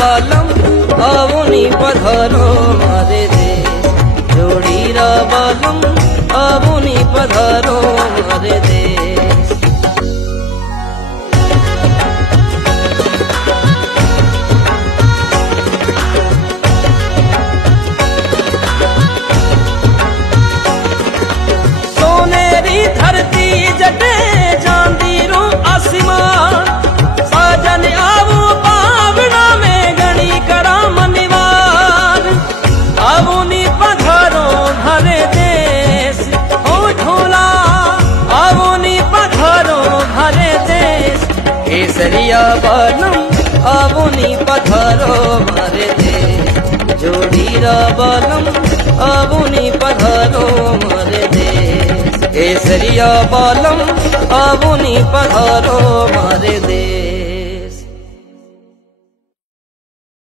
बालम अवनी पधारो मारे देश, जोड़ीरा बालम अवनी पधारो मारे देश। सोनेरी धरती जटे चांदीरो आसमान, साजन आवो पावना में गणी करा मनिवार। अवनी पधारो भरे देश ओ झोला, अवनी पधारो भरे देश। केसरिया बालम अवनी पधारो भरे देश, जोड़ीरा बालम अवनी पधारो भरे देश। केसरिया बालम अवनी पधारो